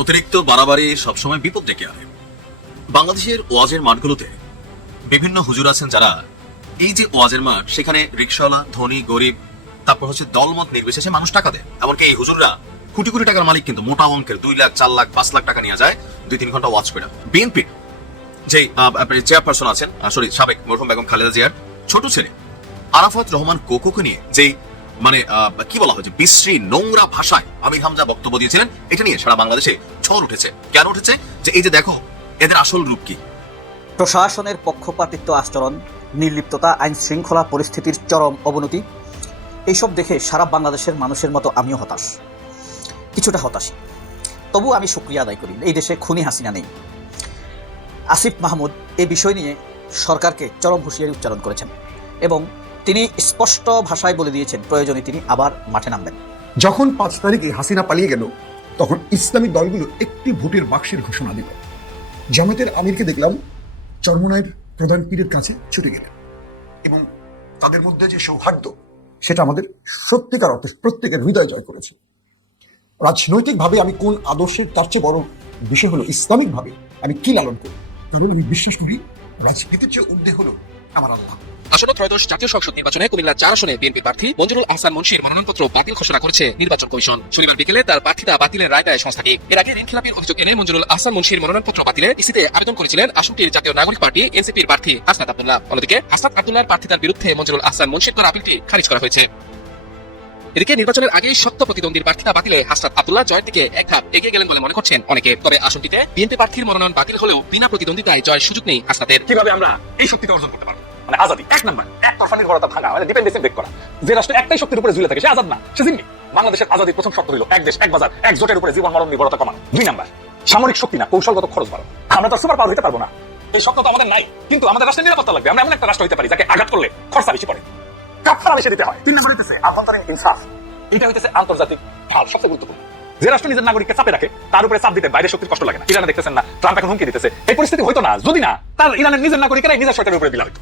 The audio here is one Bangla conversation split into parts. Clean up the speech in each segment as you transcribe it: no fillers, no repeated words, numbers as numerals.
অতিরিক্ত বাড়াবাড়ি সবসময় বিপদ ডেকে আনে। বাংলাদেশের ওয়াজের মাঠগুলোতে বিভিন্ন হুজুর আছেন যারা এই যে ওয়াজের মাঠ, সেখানে রিকশাওয়ালা, ধনী, গরিব, তারপর হচ্ছে দলমত নির্বিশেষে মানুষ টাকা দেয়। এমনকি এই হুজুররা কোটি কোটি টাকার মালিক, কিন্তু মোটা অঙ্কের 2 লাখ, 4 লাখ, 5 লাখ টাকা নিয়ে যায় 2-3 ঘন্টা ওয়াজ করে। বিএনপির যে চেয়ারপারসন আছেন, সাবেক মরহুম বেগম খালেদা জিয়ার ছোট ছেলে আরাফাত রহমান কোকোকে নিয়ে যেই কি বলা হয়েছে, বিশ্রী নোংরা ভাষায় আমির হামজা বক্তব্য দিয়েছিলেন, এটা নিয়ে সারা বাংলাদেশে ঝড় উঠেছে। কেন উঠেছে? যে এই যে দেখো এদের আসল রূপ কি। প্রশাসনের পক্ষপাতিত্ব আচরণ, নির্লিপ্ততা, আইন শৃঙ্খলা পরিস্থিতির চরম অবনতি, এইসব দেখে সারা বাংলাদেশের মানুষের মতো আমিও হতাশ, কিছুটা হতাশই। তবু আমি শুকরিয়া আদায় করি, এই দেশে খুনি হাসিনা নেই। আসিফ মাহমুদ এই বিষয় নিয়ে সরকারকে চরম হুঁশিয়ারি উচ্চারণ করেছেন এবং তিনি স্পষ্ট ভাষায় বলে দিয়েছেন প্রয়োজনে তিনি আবার মাঠে নামবেন। যখন 5 তারিখে হাসিনা পালিয়ে গেল, তখন ইসলামী দলগুলো একটি ভোটের বাক্সের ঘোষণা দিল। জামাতের আমিরকে দেখলাম চরমনায়ের প্রধান পীরের কাছে ছুটে গেলেন এবং তাদের মধ্যে যে সৌহার্দ্য, সেটা আমাদের সত্যিকার অর্থে প্রত্যেকের হৃদয় জয় করেছে। রাজনৈতিকভাবে আমি কোন আদর্শের, তার চেয়ে বড় বিষয় হলো ইসলামিকভাবে আমি কি লালন করি। কারণ আমি বিশ্বাস করি রাজনীতির চেয়ে ঊর্ধ্বে হলো আমার আল্লাহ। আসন্ন ত্রয়োদশ জাতীয় সংসদ নির্বাচনে কুমিল্লা 4 আসনে বিএনপি প্রার্থী মঞ্জুরুল আহসান মুন্সির মনোনয়নপত্র বাতিল ঘোষণা করেছে নির্বাচন কমিশন। শনিবার বিকেলে তার প্রার্থিতা বাতিলের রায় দেয় সংস্থাটি। এর আগে ঋণ খেলাপির অভিযোগ এনে মঞ্জুরুল আহসান মুন্সির মনোনয়নপত্র বাতিলে ইসিতে আবেদন করেছিলেন আসনটির জাতীয় নাগরিক পার্টি এনসিপির প্রার্থী হাসনাত আব্দুল্লাহ। অন্যদিকে হাসনাত আব্দুল্লাহর প্রার্থিতার বিরুদ্ধে মঞ্জুরুল আহসান মুন্সির করা আপিলটি খারিজ করা হয়েছে। এদিকে নির্বাচনের আগেই সত্য প্রতিদ্বন্দ্বীর প্রার্থিতা বাতিলে হাসনাত আব্দুল্লাহ জয়ের দিকে এক ধাপ এগিয়ে গেলেন বলে মনে করছেন অনেকে। তবে আসনটিতে বিএনপি প্রার্থীর মনোনয়ন বাতিল হলেও বিনা প্রতিদ্বন্দ্বিতায় জয়ের সুযোগ নেই হাসনাতের। কিভাবে আমরা এই শক্তিটা অর্জন করতে পারবো? মানে আজাদি, 1 নাম্বার, একতরফা নির্ভরতা ভাঙা, মানে ডিপেন্ডেন্সি ব্রেক করা। যে রাষ্ট্র একটাই শক্তির উপরে ঝুলে থাকে সে আজাদ না, সে জিম্মি। বাংলাদেশের আজাদির প্রথম শর্ত হলো এক দেশ, এক বাজার, এক জোটের উপরে জীবন মরণ নির্ভরতা কমানো। 2 নাম্বার, সামরিক শক্তি না, কৌশলগত খরচ বাড়ানো। আমরা তো সুপার পাওয়ার হতে পারবো না, এই শক্ত তো আমাদের নাই, কিন্তু আমাদের রাষ্ট্রের নিরাপত্তা লাগবে। আমরা এমন একটা রাষ্ট্র হতে পারি যাকে আঘাত করলে খরচা বেশি পড়ে, কাফারা বেশি দিতে হয়। 3 নাম্বার হইতেছে আভ্যন্তরীণ ইনসাফ। এটা হইতেছে আন্তর্জাতিক ঢাল, সবচেয়ে গুরুত্বপূর্ণ। যে রাষ্ট্র নিজের নাগরিককে চাপে রাখে, তার উপরে চাপ দিতে বাইরের শক্তির কষ্ট লাগে না। ইরানে দেখতেছেন না, ট্রাম্প এখন হুমকি দিতেছে। এই পরিস্থিতি হইতো না যদি না তার ইরানের নিজের নাগরিকেরাই নিজের সরকারের উপরে বিলা হইতো।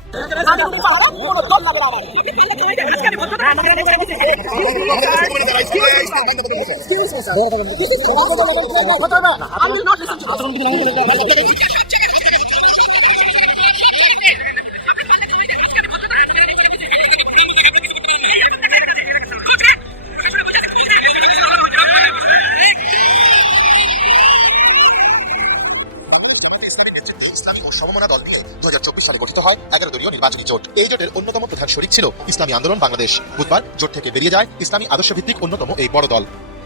সমমনা দল মিলে 2024 সালে গঠিত হয় 11 দলীয় নির্বাচনী জোট। এই জোটের অন্যতম প্রধান শরিক ছিল ইসলামী আন্দোলন বাংলাদেশ। বুধবার জোট থেকে বেরিয়ে যায় ইসলামী আদর্শভিত্তিক অন্যতম এই বড় দল।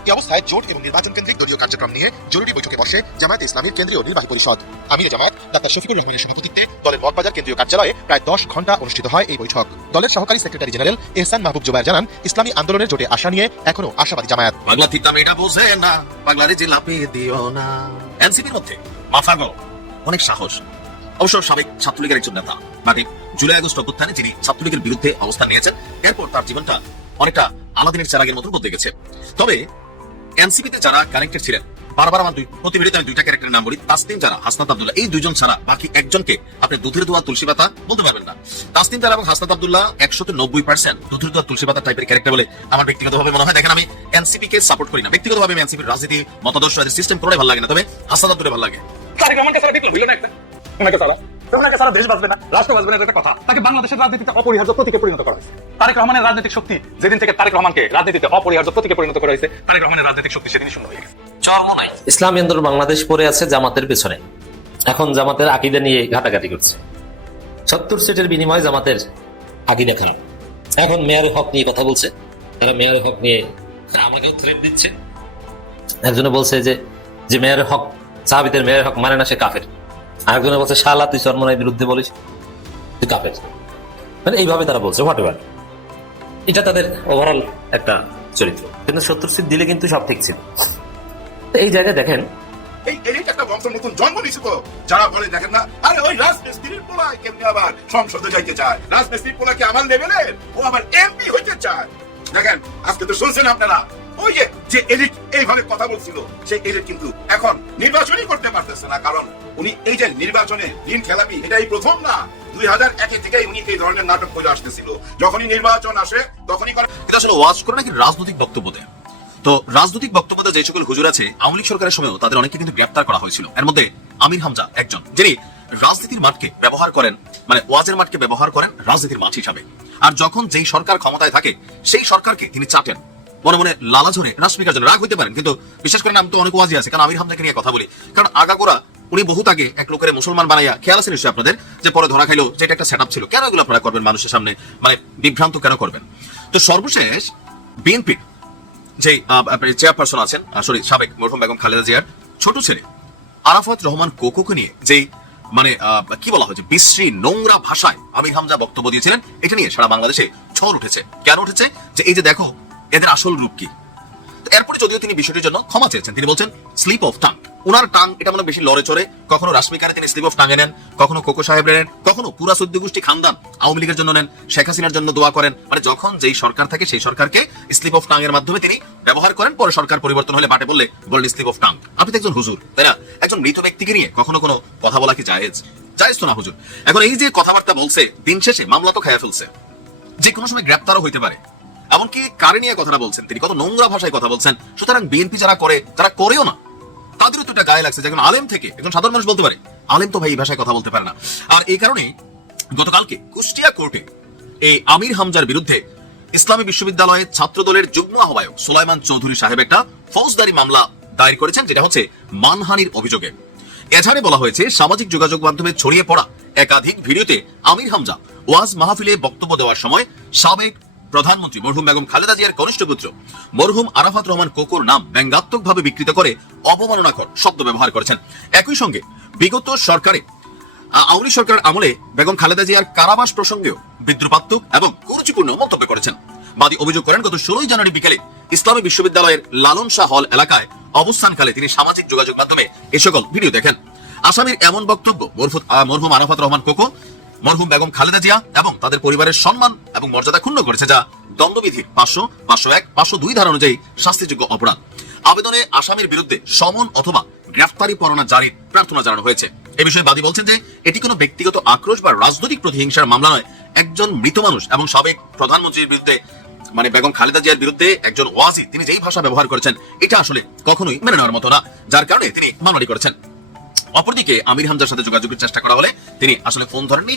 এই অবস্থায় জোট এবং নির্বাচন কেন্দ্রিক দলীয় কার্যক্রম নিয়ে জরুরি বৈঠকে বসে জামায়াতে ইসলামীর কেন্দ্রীয় নির্বাহী পরিষদ। আমিরে জামায়াত ডাক্তার শফিকুর রহমানের সভাপতিত্বে দলের মগবাজার কেন্দ্রীয় কার্যালয়ে প্রায় 10 ঘন্টা অনুষ্ঠিত হয় এই বৈঠক। দলের সহকারী সেক্রেটারি জেনারেল এহসান মাহবুব জুবায়ের জানান, ইসলামী আন্দোলনের জোটে আশা নিয়ে এখনো আশাবাদী জামায়াত। পাগলা তিতাম এটা বোঝে না, পাগলারে জিলাপি দিও না। এনসিপির মধ্যে মাফাগো অনেক সাহস। অবশ্য সাবেক ছাত্রলীগের একজন নেতা, মানে জুলাই আগস্ট অভ্যুত্থানে যিনি ছাত্রলীগের বিরুদ্ধে অবস্থান নিয়েছেন, এরপর তার জীবনটা অনেকটা আলাদিনের চেরাগের মতো বদলে গেছে। তবে এনসিপিতে যারা কানেক্টেড ছিলেন, বারবার আমার প্রতিবেদনে আমি 2টা ক্যারেক্টারের নাম বলি, তাসনিম যারা, হাসনাত আব্দুল্লাহ, এই 2জন ছাড়া বাকি একজনকে আপনি দুধের দোয়া তুলসী পাতা বলতে পারবেন না। তাসনিম যারা এবং হাসনাত আব্দুল্লাহ 190% দুধের দোয়া তুলসী পাতা টাইপের ক্যারেক্টার বলে আমার ব্যক্তিগতভাবে মনে হয়। দেখেন, আমি এনসিপি কে সাপোর্ট করি না, ব্যক্তিগতভাবে আমি এনসিপির রাজনীতি, মতাদর্শ, সিস্টেম পুরোই ভালো লাগে না, তবে হাসনাত আব্দুল্লাহ ভালো লাগে। তারেক রহমানকে ছাড়া বিপ্লব হইল না একটা, ওনাকে ছাড়া দেশ বাঁচবে না, রাষ্ট্র বাঁচবে না, এটা একটা কথা। তাকে বাংলাদেশের রাজনীতিতে অপরিহার্য প্রতীকে পরিণত করা হয়েছে। তারেক রহমানের রাজনৈতিক শক্তি যেদিন থেকে তারেক রহমানকে রাজনীতিতে অপরিহার্য প্রতীকে পরিণত করা হয়েছে, তারেক রহমানের রাজনৈতিক শক্তি সেদিনই শূন্য হয়ে গেছে। ইসলামী আন্দোলন বাংলাদেশ পড়ে আছে জামাতের পেছনে, এখন জামাতের আকীদা নিয়ে ঘাটাঘাটি করছে। 70 সিটের বিনিময়ে জামাতের আকীদা খারাপ। এখন মেয়র হক নিয়ে কথা বলছে, তারা মেয়র হক নিয়ে আমাকেও থ্রেট দিচ্ছে। একজনে বলছে যে মেয়র হক, সাহাবীদের মেয়র হক মানে না, সে কাফের। আরেকজনে বলছে শালা তুই চরমনায়ের বিরুদ্ধে বলিস, তুই কাফের। মানে এইভাবে তারা বলছে, হোয়াট এভার। এটা তাদের ওভারঅল একটা চরিত্র। কিন্তু 70 সিট দিলে কিন্তু সব ঠিক ছিল। এই জায়গায় দেখেন, এই এলিট একটা বংশের নতুন জন্ম নিয়েছে তো, যারা বলে দেখেন না, আরে ওই রাজমিস্ত্রির পোলা কেমনি আবার সংসদে যাইতে চায়, রাজমিস্ত্রির পোলা কি আমার লেভেলের, ও আবার এমপি হইতে চায়। দেখেন, আজকে তো শুনছেন আপনারা, ওই যে এলিট এইভাবে কথা বলছিল, সেই এলিট কিন্তু এখন নির্বাচনই করতে পারতেছে না। কারণ উনি এই যে নির্বাচনে ঋণ খেলাপি, এটাই প্রথম না, 2001 থেকে উনি এই ধরনের নাটক করে আসতেছিল। যখনই নির্বাচন আসে তখনই এটা আসলে ওয়াজ করে নাকি রাজনৈতিক বক্তব্য দেয়। তো রাজনৈতিক বক্তব্য যে সকল হুজুর আছে আওয়ামী লীগ সরকারের সময়ও তাদের অনেকে কিন্তু গ্রেপ্তার করা হয়েছিল। এর মধ্যে আমির হামজা একজন, যিনি রাজনীতির মাঠকে ব্যবহার করেন, মানে ওয়াজের মাঠকে ব্যবহার করেন রাজনীতির মাঠ হিসাবে। আর যখন যেই সরকার ক্ষমতায় থাকে সেই সরকারকে তিনি চাটেন, মনে মনে লালা ঝরে রাশমিকার জন্য রাগ হইতে পারেন, কিন্তু বিশেষ করে আমি তো অনেক ওয়াজি আছে, কারণ আমির হামজাকে নিয়ে কথা বলি, কারণ আগাগোড়া উনি বহুত আগে এক লোকের মুসলমান বানাইয়া, খেয়াল আছে নিশ্চয়ই আপনাদের, যে পরে ধরা খাইলো, যেটা একটা সেটআপ ছিল। কেন এগুলো আপনারা করবেন মানুষের সামনে, মানে বিভ্রান্ত কেন করবেন? তো সর্বশেষ বিএনপির যে চেয়ারপারসন আছেন, সাবেক মরহুম বেগম খালেদা জিয়ার ছোট ছেলে আরাফাত রহমান কোকোকে নিয়ে যেই মানে কি বলা হয়েছে, বিশ্রী নোংরা ভাষায় আমির হামজা বক্তব্য দিয়েছিলেন, এটা নিয়ে সারা বাংলাদেশে ঝড় উঠেছে। কেন উঠেছে? যে এই যে দেখো এদের আসল রূপ কি। এরপরে যদিও তিনি বিষয়টির জন্য ক্ষমা চেয়েছেন, তিনি বলছেন স্লিপ অফ টাং, ওনার টাং এটা মানে বেশি লড়ে চড়ে, কখনো রাশমিকারে তিনি স্লিপ অফ টাঙে নেন, কখনো কোকো সাহেবের নেন, কখনো পুরা সদ্য গোষ্ঠী খানদান আওয়ামী লীগের জন্য নেন, শেখ হাসিনার জন্য দোয়া করেন। মানে যখন যেই সরকার থাকে সেই সরকারকে স্লিপ অফ টাং এর মাধ্যমে তিনি ব্যবহার করেন, পরে সরকার পরিবর্তন হলে বাটে বললে বলেন স্লিপ অফ টাং। আপনি তো একজন হুজুর, তাই না? একজন মৃত ব্যক্তিকে নিয়ে কখনো কোনো কথা বলা কি জায়েজ? জায়েজ তো না হুজুর। এখন এই যে কথাবার্তা বলছে, দিন শেষে মামলা তো খেয়ে ফেলছে, যে কোনো সময় গ্রেপ্তারও হইতে পারে। এমনকি কারে নিয়ে কথাটা বলছেন, তিনি কত নোংরা ভাষায় কথা বলছেন। সুতরাং বিএনপি যারা করে, যারা করেও না, তাদেরও তো এটা গায়ে লাগছে। যখন আলেম থেকে একজন সাধারণ মানুষ বলতে পারে, আলেম তো ভাই এই ভাষায় কথা বলতে পারে না। আর এই কারণে গতকালকে কুষ্টিয়া কোর্টে এই আমির হামজার বিরুদ্ধে ইসলামী বিশ্ববিদ্যালয়ের ছাত্র দলের যুগ্ম আহ্বায়ক সুলাইমান চৌধুরী সাহেব একটা ফৌজদারি মামলা দায়ের করেছেন, যেটা হচ্ছে মানহানির অভিযোগে। এছাড়া বলা হয়েছে সামাজিক যোগাযোগ মাধ্যমে ছড়িয়ে পড়া একাধিক ভিডিওতে আমির হামজা ওয়াজ মাহফিলে বক্তব্য দেওয়ার সময় সাবেক প্রধানমন্ত্রী মরহুম বেগম খালেদা জিয়ার কনিষ্ঠ পুত্র মরহুম আরাফাত রহমান কোকোর নাম ব্যঙ্গাত্মকভাবে বিকৃত করে অবমাননাকর শব্দ ব্যবহার করেছেন। একই সঙ্গে বিগত সরকারে আওয়ামী সরকারের আমলে বেগম খালেদা জিয়ার কারাবাস প্রসঙ্গেও বিদ্রুপাত্মক এবং কুরুচিপূর্ণ মন্তব্য করেছেন। বাদী অভিযোগ করেন, গত 16 জানুয়ারি বিকেলে ইসলামী বিশ্ববিদ্যালয়ের লালন শাহ হল এলাকায় অবস্থানকালে তিনি সামাজিক যোগাযোগ মাধ্যমে এ সকল ভিডিও দেখেন। আসামির এমন বক্তব্য মরহুম আরাফাত রহমান কোকো, মরহুম বেগম খালেদা জিয়া এবং তাদের পরিবারের সম্মান এবং মর্যাদা ক্ষুণ্ণ করেছে, যা দণ্ডবিধির 500, 501, 502 ধারা অনুযায়ী শাস্তিযোগ্য অপরাধ। আবেদনে আসামির বিরুদ্ধে সমন অথবা গ্রেফতারি পরোয়ানা জারির প্রার্থনা জানানো হয়েছে। এ বিষয়ে বাদী বলছেন যে এটি কোনো ব্যক্তিগত আক্রোশ বা রাজনৈতিক প্রতিহিংসার মামলা নয়। একজন মৃত মানুষ এবং সাবেক প্রধানমন্ত্রীর বিরুদ্ধে, মানে বেগম খালেদা জিয়ার বিরুদ্ধে একজন ওয়াজি তিনি যেই ভাষা ব্যবহার করেছেন, এটা আসলে কখনোই মেনে নেওয়ার মতো না, যার কারণে তিনি মামলাটি করেছেন। অপরদিকে আমির হামজার সাথে যোগাযোগের চেষ্টা করা হলে তিনি আসলে ফোন ধরেননি।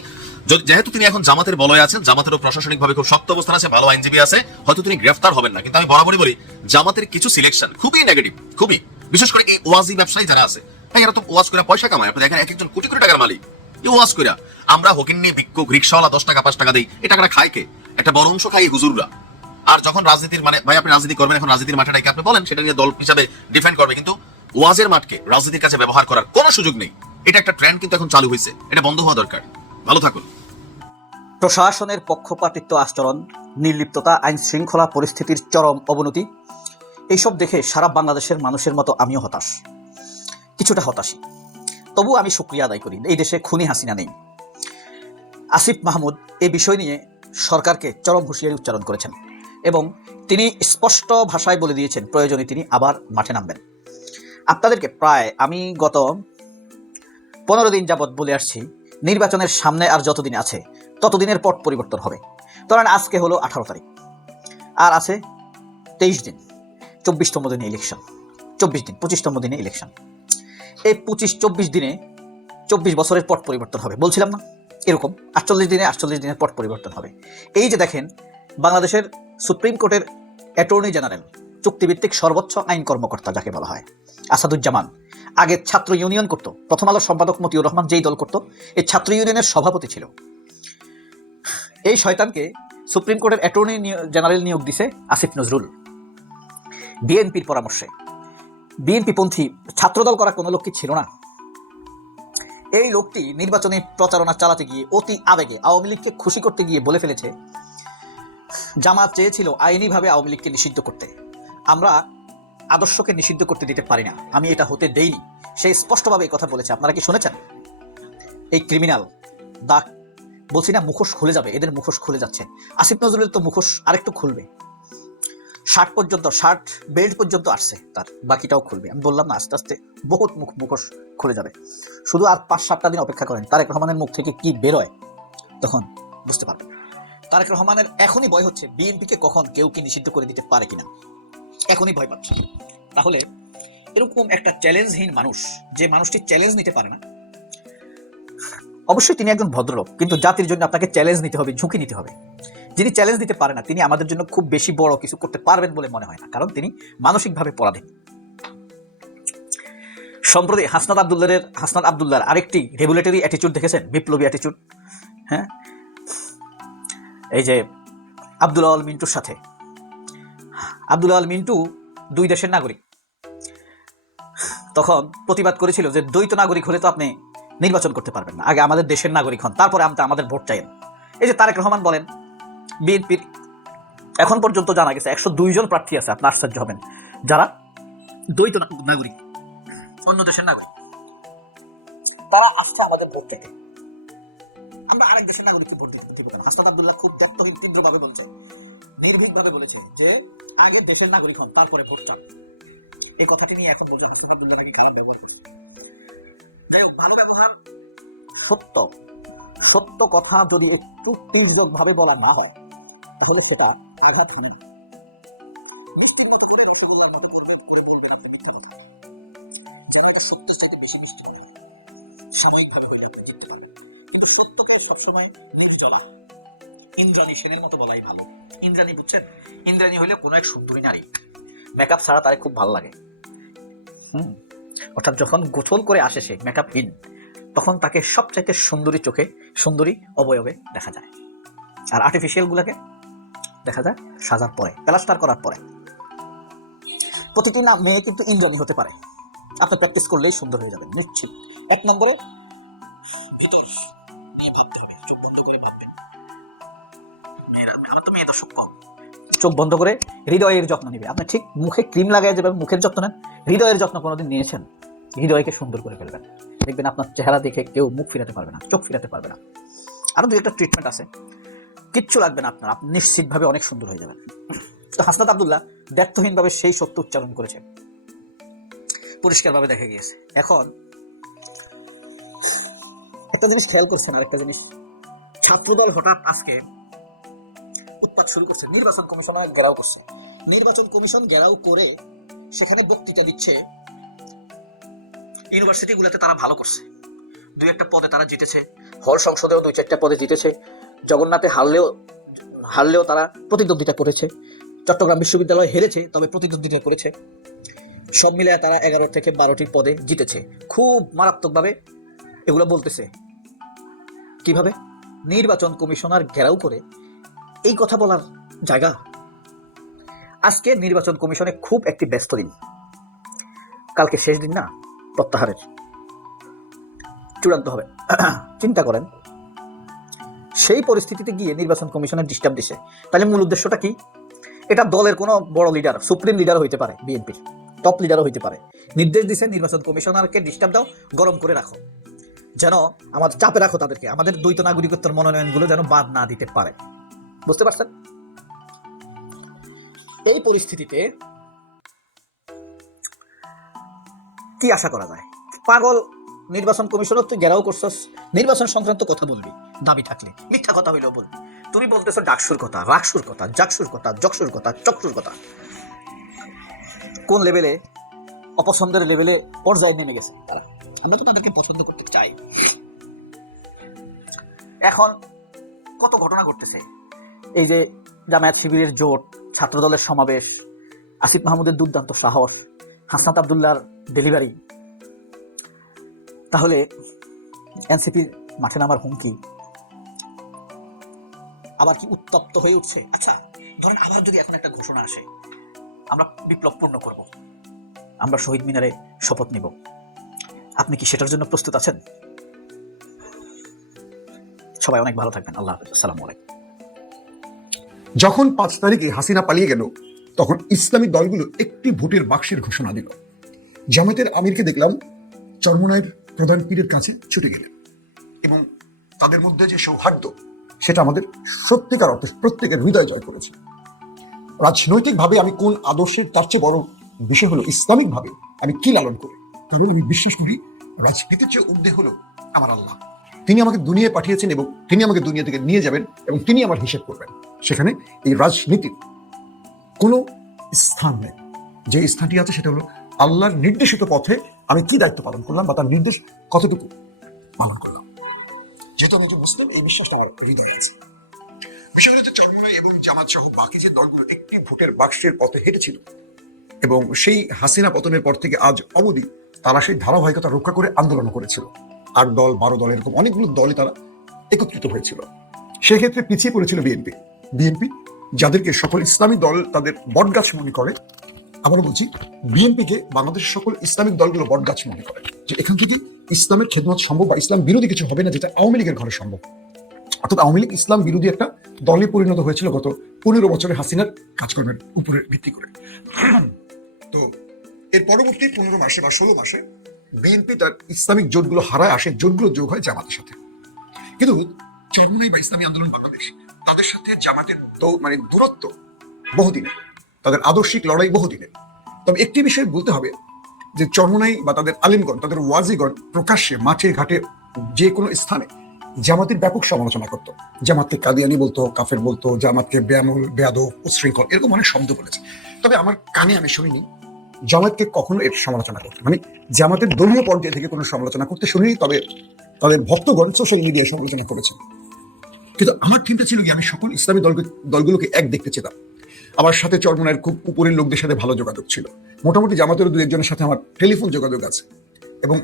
যেহেতু তিনি এখন জামাতের বলয়ে আছেন, জামাতেরও প্রশাসনিকভাবে খুব শক্ত অবস্থান আছে, ভালো আইনজীবী আছে, হয়তো তিনি গ্রেফতার হবেন না। কিন্তু আমি বরাবরই বলি, জামাতের কিছু সিলেকশন খুবই নেগেটিভ, খুবই, বিশেষ করে এই ওয়াজি ব্যবসায়ী যারা আছে, এরা তো ওয়াজ করে পয়সা কামায়। আপনি দেখেন এক একজন কোটি কোটি টাকার মালিক এই ওয়াজ করে। আমরা হকিন্নি ভিক্ষুক রিক্সাওয়ালা 10 টাকা 5 টাকা দেই, এই টাকাটা খায় কে? একটা বড় অংশ খাই হুজুররা। আর যখন রাজনীতির, মানে ভাই আপনি রাজনীতি করবেন, এখন রাজনীতির মাঠে আপনি বলেন সেটা নিয়ে দল হিসাবে ডিফেন্ড করবে, কিন্তু ওয়াজের মাঠকে রাজনীতির কাছে ব্যবহার করার কোনো সুযোগ নেই। এটা একটা ট্রেন্ড কিন্তু এখন চালু হয়েছে, এটা বন্ধ হওয়া দরকার। ভালো থাকুন। প্রশাসনের পক্ষপাতিত্ব আচরণ, নির্লিপ্ততা, আইন শৃঙ্খলা পরিস্থিতির চরম অবনতি, এইসব দেখে সারা বাংলাদেশের মানুষের মতো আমিও হতাশ, কিছুটা হতাশই। তবু আমি শুকরিয়া আদায় করি, এই দেশে খুনি হাসিনা নেই। আসিফ মাহমুদ এই বিষয় নিয়ে সরকারকে চরম হুঁশিয়ারি উচ্চারণ করেছেন এবং তিনি স্পষ্ট ভাষায় বলে দিয়েছেন প্রয়োজনে তিনি আবার মাঠে নামবেন। আপনাদেরকে প্রায় আমি গত 15 দিন যাবৎ বলে আসছি, নির্বাচনের সামনে আর যতদিন আছে ততদিনের পট পরিবর্তন হবে। ধরেন আজকে হলো 18 তারিখ, আর আছে 23 দিন, 24তম দিনে ইলেকশন, 24 দিন, 25তম দিনে ইলেকশন। এই 25-24 দিনে 24 বছরের পট পরিবর্তন হবে, বলছিলাম না? এরকম 48 দিনে 48 দিনের পট পরিবর্তন হবে। এই যে দেখেন, বাংলাদেশের সুপ্রিম কোর্টের অ্যাটর্নি জেনারেল, চুক্তিভিত্তিক সর্বোচ্চ আইন কর্মকর্তা যাকে বলা হয়, আসাদুজ্জামান, আগে ছাত্র ইউনিয়ন করতো, প্রথম আলোর সম্পাদক মতিউর রহমান যেই দল করতো, এই ছাত্র ইউনিয়নের সভাপতি ছিল। এই শয়তানকে সুপ্রিম কোর্টের অ্যাটর্নি জেনারেল নিয়োগ দিছে আসিফ নজরুল, বিএনপির পরামর্শে। বিএনপি পন্থী ছাত্রদল করা কোনো লোকই ছিল না। এই লোকটি নির্বাচনী প্রচারণা চালাতে গিয়ে অতি আবেগে আওয়ামী লীগকে খুশি করতে গিয়ে বলে ফেলেছে, জামাত চেয়েছিল আইনিভাবে আওয়ামী লীগকে নিষিদ্ধ করতে, আমরা আদর্শকে নিষিদ্ধ করতে দিতে পারি না, আমি এটা হতে দেইনি। সে স্পষ্টভাবে এই কথা বলেছে। আপনারা কি শুনেছেন? এই ক্রিমিনাল দাগ, বলছি না মুখোশ খুলে যাবে, এদের মুখোশ খুলে যাচ্ছে। আসিফ নজরুলের তো মুখোশ আরেকটু খুলবে, শার্ট বেল্ট পর্যন্ত আসছে তার, বাকিটাও খুলবে। আমি বললাম না, আস্তে আস্তে বহুত মুখোশ খুলে যাবে। শুধু আর 5-7টা দিন অপেক্ষা করেন, তারেক রহমানের মুখ থেকে কি বেরোয় তখন বুঝতে পারবেন। তারেক রহমানের এখনই ভয় হচ্ছে বিএনপিকে কখন কেউ কি নিষিদ্ধ করে দিতে পারে কিনা। এখনই ভয় পাচ্ছে। তাহলে এরকম একটা চ্যালেঞ্জহীন মানুষ, যে মানুষটি চ্যালেঞ্জ নিতে পারে না, অবশ্যই তিনি একজন ভদ্রলোক, কিন্তু জাতির জন্য আপনাকে চ্যালেঞ্জ নিতে হবে, ঝুঁকি নিতে হবে। যিনি চ্যালেঞ্জ দিতে পারে না তিনি আমাদের জন্য খুব বেশি বড় কিছু করতে পারবেন বলে মনে হয় না, কারণ তিনি মানসিকভাবে পরাধীন। সম্প্রতি হাসনাত আব্দুল্লাহর আরেকটি রেগুলেটরি অ্যাটিটিউড দেখেছেন, বিপ্লবী অ্যাটিটিউড। হ্যাঁ, এই যে আব্দুল আওয়াল মিন্টুর সাথে, আব্দুল আওয়াল মিন্টু দুই দেশের নাগরিক, তখন প্রতিবাদ করেছিল যে দ্বৈত নাগরিক হলে তো আপনি নির্বাচন করতে পারবেন না, আগে আমাদের দেশের নাগরিক হন, তারপরে আমাদের ভোট চাইেন। এই যে তারেক রহমান বলেন, বিএনপির এখন পর্যন্ত জানা গেছে 102 জন প্রার্থী আছে, আপনি আশ্চর্য হবেন, যারা দ্বৈত নাগরিক, অন্য দেশের নাগরিক। তারা আসছে আমাদের ভোট চাইতে, আমরা আরেক দেশের নাগরিককে ভোট দিতে দেব কেন? হাসনাত আব্দুল্লাহ খুব দ্ব্যর্থহীন তীব্রভাবে বলেছে, নির্ভীকভাবে বলেছে যে আগে দেশের নাগরিক হন, তারপরে ভোট চান। এই কথাটি নিয়ে এখন বলতে হাসনাত আব্দুল্লাহকে খারাপ ব্যবহার করছে। সত্য কথা যদি একটু তীর্যকভাবে বলা না হয় তাহলে সেটা আঘাত হানে। সত্যের চাইতে বেশি মিষ্টি মনে হয়, সাময়িকভাবে হইলে আপনি জিততে পারবেন, কিন্তু সত্যকে সবসময় নির্জলা ইন্দ্রাণী সেনের মতো বলাই ভালো। ইন্দ্রাণী বুঝছেন, ইন্দ্রাণী হইলে কোনো এক সুন্দরী নারী, মেকআপ ছাড়া তারে খুব ভালো লাগে। অর্থাৎ যখন গোসল করে আসে সে মেকআপহীন, তখন তাকে সবচাইতে সুন্দরী চোখে, সুন্দরী অবয়বে দেখা যায়। আর আর্টিফিশিয়াল গুলাকে দেখা যায় সাজার পরে, প্লাস্টার করার পরে। প্রতিটি না মেয়ে কিন্তু ইন্দ্রাণী হতে পারে, আপনি প্র্যাকটিস করলেই সুন্দর হয়ে যাবেন নিশ্চিত। 1 নম্বরে ভিতর নিয়ে ভাবতে হবে, চোখ বন্ধ করে ভাববেন। আমার তো মেয়ে দর্শক কম, চোখ বন্ধ করে হৃদয়ের যত্ন নেবে। আপনি ঠিক মুখে ক্রিম লাগাই যাবেন, মুখের যত্ন নেন, হৃদয়ের যত্ন কোনোদিন নিয়েছেন? হৃদয়কে সুন্দর করে ফেলবেন, দেখবেন আপনার চেহারা দেখে কেউ মুখ ফিরাতে পারবে না, চোখ ফিরাতে পারবে না। আরো 2-1টা ট্রিটমেন্ট আছে, কিচ্ছু লাগবে না আপনার, আপনি নিশ্চিতভাবে অনেক সুন্দর হয়ে যাবেন। তো হাসনাত আব্দুল্লাহ দ্ব্যর্থহীনভাবে সেই সত্য উচ্চারণ করেছে, পরিষ্কারভাবে দেখা গিয়েছে। এখন একটা জিনিস খেয়াল করছেন, আর একটা জিনিস, ছাত্রদল হঠাৎ আজকে উৎপাত শুরু করছে, নির্বাচন কমিশন ঘেরাও করছে। নির্বাচন কমিশন ঘেরাও করে সেখানে বক্তৃতা দিচ্ছে। ইউনিভার্সিটিগুলোতে তারা ভালো করছে, 2-1টা পদে তারা জিতেছে, হল সংসদেও 2-4টা পদে জিতেছে, জগন্নাথে হারলেও তারা প্রতিদ্বন্দ্বিতা করেছে, চট্টগ্রাম বিশ্ববিদ্যালয় হেরেছে তবে প্রতিদ্বন্দ্বিতা করেছে, সব মিলে তারা 11 থেকে 12টি পদে জিতেছে। খুব মারাত্মকভাবে এগুলো বলতেছে। কিভাবে? নির্বাচন কমিশনার ঘেরাও করে এই কথা বলার জায়গা। আজকে নির্বাচন কমিশনে খুব একটি ব্যস্ত দিন, কালকে শেষ দিন না, প্রত্যাহারের চূড়ান্ত হবে। চিন্তা করেন, সেই পরিস্থিতিতে গিয়ে নির্বাচন কমিশনের ডিস্টার্ব দিছে, তাহলে মূল উদ্দেশ্যটা কি? এটা দলের কোনো বড় লিডার, সুপ্রিম লিডার হইতে পারে, বিএনপির টপ লিডারও হইতে পারে, নির্দেশ দিছে নির্বাচন কমিশনারকে ডিস্টার্ব দাও, গরম করে রাখো, যেন আমাদের চাপে রাখো তাদেরকে, আমাদের দ্বৈত নাগরিকত্বের মনোনয়নগুলো যেন বাদ না দিতে পারে। বুঝতে পারছেন? এই পরিস্থিতিতে কি আশা করা যায়? পাগল নির্বাচন কমিশনার, তুই ঘেরাও করছস, নির্বাচন সংক্রান্ত কথা বলবি, দাবি থাকলে মিথ্যা কথা হইলেও বলবি। তুমি বলতেছো ডাকসুর কথা, রাকসুর কথা, জাকসুর কথা, জকসুর কথা, চকসুর কথা। কোন লেভেলে, অপছন্দের লেভেলে পর্যায়ে নেমে গেছে তারা। আমরা তো তাদেরকে পছন্দ করতে চাই। এখন কত ঘটনা ঘটতেছে, এই যে জামায়াত শিবিরের জোট, ছাত্রদলের সমাবেশ, আসিফ মাহমুদের দুর্দান্ত সাহস, হাসনাত আব্দুল্লাহর ডেলিভারি, তাহলে এনসিপির মাঠে নামার হুমকি আবার কি উত্তপ্ত হয়ে উঠছে? আচ্ছা ধরেন আবার যদি এখন একটা ঘোষণা আসে, আমরা বিপ্লব পূর্ণ করব, আমরা শহীদ মিনারে শপথ নিব, আপনি কি সেটার জন্য প্রস্তুত আছেন? সবাই অনেক ভালো থাকবেন, আল্লাহ হাফেজ, আসসালামু আলাইকুম। যখন 5 তারিখে হাসিনা পালিয়ে গেল, তখন ইসলামী দলগুলো একটি ভোটের বাক্সের ঘোষণা দিল। জামাতের আমিরকে দেখলাম চরমোনাইয়ের প্রধান পীরের কাছে ছুটে গেলেন, এবং তাদের মধ্যে যে সৌহার্দ্য, সেটা আমাদের সত্যিকার অর্থে প্রত্যেকের হৃদয় জয় করেছে। রাজনৈতিকভাবে আমি কোন আদর্শের, তার চেয়ে বড় বিষয় হলো ইসলামিকভাবে আমি কি লালন করি। কারণ আমি বিশ্বাস করি রাজনীতির চেয়ে ঊর্ধ্বে হলো আমার আল্লাহ। তিনি আমাকে দুনিয়ায় পাঠিয়েছেন এবং তিনি আমাকে দুনিয়া থেকে নিয়ে যাবেন এবং তিনি আমার হিসেব করবেন। সেখানে এই রাজনীতির কোনো স্থান নেই। যে স্থানটি আছে সেটা হলো আল্লাহর নির্দেশিত পথে আমি কি দায়িত্ব পালন করলাম বা তার নির্দেশ কতটুকু পালন করলাম। যেহেতু আমি একজন মুসলিম, এই বিশ্বাসটা আমার হৃদয়ে আছে। বিষয় হচ্ছে চরমনাই এবং জামাত সহ বাকি যে দলগুলো একটি ভোটের বাক্সের পথে হেঁটেছিল এবং সেই হাসিনা পতনের পর থেকে আজ অবধি তারা সেই ধারাবাহিকতা রক্ষা করে আন্দোলন করেছিল। 8 দল 12 দল এরকম অনেকগুলো দলে তারা একত্রিত হয়েছিল। সেক্ষেত্রে পিছিয়ে পড়েছিল বিএনপি যাদেরকে সকল ইসলামী দল তাদের বটগাছ মনে করে। আবারও বলছি, বিএনপিকে বাংলাদেশের সকল ইসলামিক দলগুলো বটগাছ মনে করে, যে এখান থেকে ইসলামের খেদমত সম্ভব বা ইসলাম বিরোধী কিছু হবে না, যেটা আওয়ামী লীগের ঘরে সম্ভব। অর্থাৎ আওয়ামী লীগ ইসলাম বিরোধী একটা দলে পরিণত হয়েছিল গত 15 বছরে হাসিনার কাজকর্মের উপরে ভিত্তি করে। তো এর পরবর্তী 15 মাসে বা 16 মাসে বিএনপি তার ইসলামিক জোটগুলো হারায় আসে, জোটগুলো যোগ হয় জামাতের সাথে। কিন্তু চরমনাই বা ইসলামী আন্দোলন বাংলাদেশ, তাদের সাথে জামাতের দূরত্ব বহুদিনের, তাদের আদর্শিক লড়াই বহুদিনের। তবে একটি বিষয় বলতে হবে যে চরমনাই বা তাদের আলিমগণ, তাদের ওয়াজিগণ প্রকাশ্যে মাঠে ঘাটে যে কোনো স্থানে জামাতের ব্যাপক সমালোচনা করতো। জামাতকে কাদিয়ানি বলতো, কাফের বলতো, জামাতকে বেয়ামুল, বেয়াদব, উচ্ছৃঙ্খল, এরকম অনেক শব্দ বলেছে। তবে আমার কানে আমি শুনিনি জামাতকে কখনো এর সমালোচনা করতে, জামাতের দলীয় পর্যায়ে থেকে কোনো সমালোচনা করতে শুনিনি। তবে তাদের ভক্তগণ সোশ্যাল মিডিয়ায় সমালোচনা করেছে। কিন্তু আমার থিমটা ছিল কি, আমি সকল ইসলামী দলগুলোকে এক দেখতে চেতাম। আমার সাথে চরমনাইয়ের খুব উপরের লোকদের সাথে ভালো যোগাযোগ ছিল। মোটামুটি জামাতের 2-1 সাথে আমার টেলিফোন যোগাযোগ আছে, এবং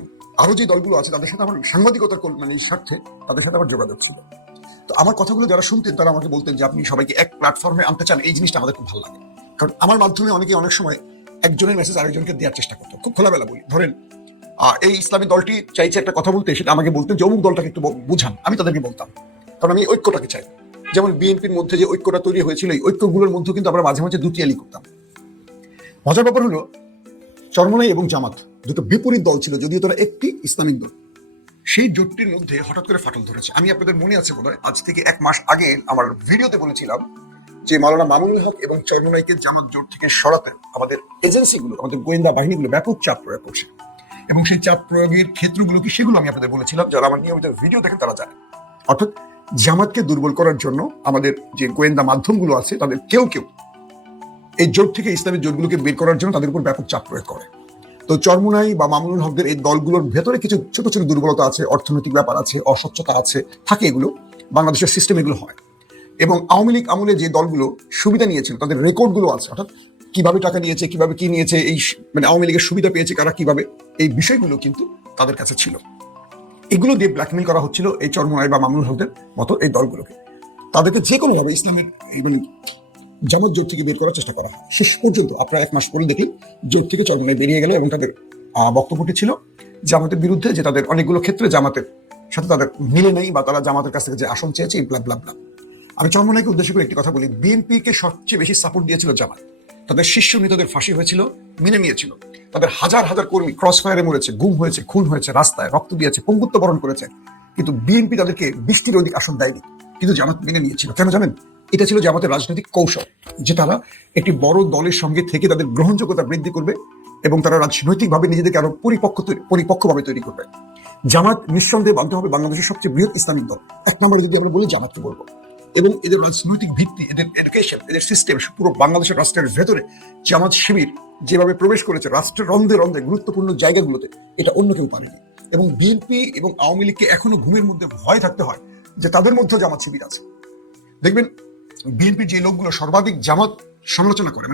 আরো যে দলগুলো আছে তাদের সাথে আমার সাংবাদিকতার স্বার্থে তাদের সাথে আমার যোগাযোগ ছিল। তো আমার কথাগুলো যারা শুনতেন তারা আমাকে বলতেন যে আপনি সবাইকে এক প্ল্যাটফর্মে আনতে চান, এই জিনিসটা আমাদের খুব ভালো লাগে। কারণ আমার মাধ্যমে অনেক সময় একজনের মেসেজ আরেকজনকে দেওয়ার চেষ্টা করতো। খুব খোলামেলা বলি, ধরেন এই ইসলামী দলটি চাইছে একটা কথা বলতে, সেটা আমাকে বলতেন যে অমুক দলটাকে একটু বুঝান, আমি তাদেরকে বলতাম, কারণ আমি ঐক্যটাকে চাই। যেমন বিএনপির মধ্যে যে ঐক্যটা তৈরি হয়েছিল, এই ঐক্যগুলোর মধ্যে কিন্তু আমরা মাঝে মাঝে দুটিয়ালি করতাম। মজার ব্যাপার হলো চরমনাই এবং জামাত দুটো বিপরীত দল ছিল, যদিও তারা একটি ইসলামিক দল। সেই জোটটির মধ্যে হঠাৎ করে ফাটল ধরেছে। আমি আপনাদের মনে আছে বোধহয় আজ থেকে 1 মাস আগে আমার ভিডিওতে বলেছিলাম যে মাওলানা মামুনুল হক এবং চরমনাইকে জামাত জোট থেকে সরাতে আমাদের এজেন্সিগুলো, আমাদের গোয়েন্দা বাহিনীগুলো ব্যাপক চাপ প্রয়োগ করছে। এবং সেই চাপ প্রয়োগের ক্ষেত্রগুলো কি, সেগুলো আমি আপনাদের বলেছিলাম। যারা আমার নিয়মিত ভিডিও দেখেন তারা জানেন। অর্থাৎ জামাতকে দুর্বল করার জন্য আমাদের যে গোয়েন্দা মাধ্যমগুলো আছে তাদের কেউ এই জোট থেকে ইসলামের জোটগুলোকে বের করার জন্য তাদের উপর ব্যাপক চাপ প্রয়োগ করে। তো চরমনাই বা মামুনুল হকদের এই দলগুলোর ভেতরে কিছু ছোট ছোট দুর্বলতা আছে, অর্থনৈতিক ব্যাপার আছে, অস্বচ্ছতা আছে, থাকে। এগুলো বাংলাদেশের সিস্টেম, এগুলো হয়। এবং আওয়ামী লীগ আমলে যে দলগুলো সুবিধা নিয়েছিল তাদের রেকর্ডগুলো আছে, অর্থাৎ কিভাবে টাকা নিয়েছে, কিভাবে কি নিয়েছে, এই আওয়ামী লীগের সুবিধা পেয়েছে কারা, কিভাবে, এই বিষয়গুলো কিন্তু তাদের কাছে ছিল। এগুলো দিয়ে ব্ল্যাকমেল করা হচ্ছিল এই চরমনাই বা মামুনুল হকদের মতো এই দলগুলোকে। তাদেরকে যে কোনোভাবে ইসলামের জামাত জোট থেকে বের করার চেষ্টা করা হয়। শেষ পর্যন্ত আপনারা 1 মাস পরে দেখলেন জোট থেকে চরমনাই বেরিয়ে গেল, এবং তাদের বক্তব্যটি ছিল জামাতের বিরুদ্ধে, যে তাদের অনেকগুলো ক্ষেত্রে জামাতের সাথে তাদের মিলে নেই, বা তারা জামাতের কাছ থেকে যে আসন চেয়েছে, ব্লা ব্লা ব্লা। আমি চরমনাইকে উদ্দেশ্য করে একটি কথা বলি, বিএনপিকে সবচেয়ে বেশি সাপোর্ট দিয়েছিল জামাত। তাদের শীর্ষ নেতাদের ফাঁসি হয়েছিল, মেনে নিয়েছিল। তাদের হাজার হাজার কর্মী ক্রস ফায়ারে মরেছে, গুম হয়েছে, খুন হয়েছে, রাস্তায় রক্ত দিয়েছে, পঙ্গুত্ব বরণ করেছে। কিন্তু বিএনপি তাদেরকে 20টির অধিক আসন দেয়নি, কিন্তু জামাত মেনে নিয়েছিল। কেন জানেন? এটা ছিল জামাতের রাজনৈতিক কৌশল, যে তারা একটি বড় দলের সঙ্গে থেকে তাদের গ্রহণযোগ্যতা বৃদ্ধি করবে এবং তারা রাজনৈতিকভাবে নিজেদেরকে আরো পরিপক্কভাবে তৈরি করবে। জামাত নিঃসন্দেহে মানতে হবে বাংলাদেশের সবচেয়ে বৃহৎ ইসলামিক দল। 1 নম্বরে যদি আমরা বলি জামাতকে বলবো। এবং এদের রাজনৈতিক ভিত্তি, এদের এডুকেশন, এদের সিস্টেম, পুরো বাংলাদেশের রাষ্ট্রের ভেতরে জামাত শিবির যেভাবে প্রবেশ করেছে রাষ্ট্রের রন্ধে রন্ধে গুরুত্বপূর্ণ জায়গাগুলোতে, এটা অন্য কেউ পারেনি। এবং বিএনপি এবং আওয়ামী লীগকে এখনো ঘুমের মধ্যে ভয় থাকতে হয় যে তাদের মধ্যে জামাত শিবির আছে। দেখবেন বিএনপির যে লোকগুলো সর্বাধিক জামাত সমালোচনা করে,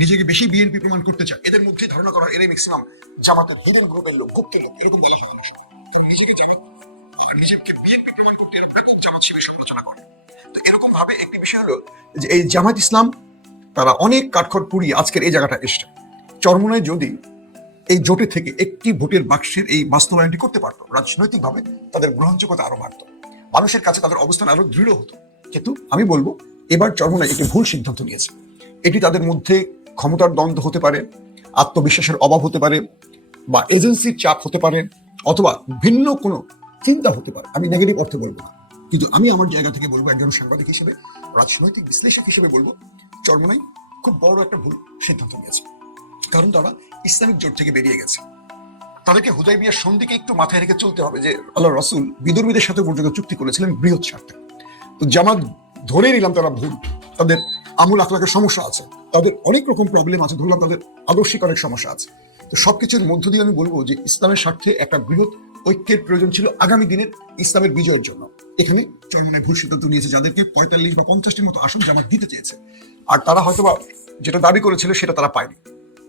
নিজেকে বেশি বিএনপি প্রমাণ করতে চায়, এদের মধ্যে ধারণা করা এরাই ম্যাক্সিমাম জামাতের হিডেন গ্রুপের লোক, গুপ্ত লোক, এরকম বলা হয় না। কারণ নিজেকে বিএনপি প্রমাণ করতে এরা ব্যাপক জামাত শিবির সমালোচনা করে। তো এরকম ভাবে একটি বিষয় হলো যে এই জামাত ইসলাম তারা অনেক কাঠখড় পুড়িয়ে আজকের এই জায়গাটা এসছে। চরমনাই যদি এই জোটে থেকে একটি ভোটের বাক্সের এই বাস্তবায়নটি করতে পারতো, রাজনৈতিকভাবে তাদের গ্রহণযোগ্যতা আরো বাড়তো, মানুষের কাছে তাদের অবস্থান আরো দৃঢ় হতো। কিন্তু আমি বলবো এবার চরমনাই একটি ভুল সিদ্ধান্ত নিয়েছে। এটি তাদের মধ্যে ক্ষমতার দ্বন্দ্ব হতে পারে, আত্মবিশ্বাসের অভাব হতে পারে, বা এজেন্সির চাপ হতে পারে, অথবা ভিন্ন কোনো চিন্তা হতে পারে। আমি নেগেটিভ অর্থে বলবো না, কিন্তু আমি আমার জায়গা থেকে বলবো, একজন সাংবাদিক হিসেবে, রাজনৈতিক বিশ্লেষক হিসেবে বলবো, চরমনাই খুব বড় একটা ভুল সিদ্ধান্ত নিয়েছে। কারণ তারা ইসলামিক জোট থেকে বেরিয়ে গেছে। তাদেরকে হুদাইবিয়ার সন্ধিকে একটু মাথায় রেখে চলতে হবে যে আল্লাহ রাসূল বিদুর্মীদের সাথে পর্যন্ত চুক্তি করেছিলেন বৃহৎ স্বার্থে। তো জামাত ধরে নিলাম তারা ভুল, তাদের আমূল আখলাকের সমস্যা আছে, তাদের অনেক রকম প্রবলেম আছে, ধরলাম তাদের আদর্শিক অনেক সমস্যা আছে। তো সবকিছুর মধ্য দিয়ে আমি বলবো যে ইসলামের স্বার্থে একটা বৃহৎ ঐক্যের প্রয়োজন ছিল আগামী দিনের ইসলামের বিজয়ের জন্য। এখানে চরমনায় ভুল সিদ্ধান্ত নিয়েছে, যাদেরকে 45 বা 50টির মতো আসন জামাত দিতে চেয়েছে, আর তারা হয়তোবা যেটা দাবি করেছিল সেটা তারা পায়নি।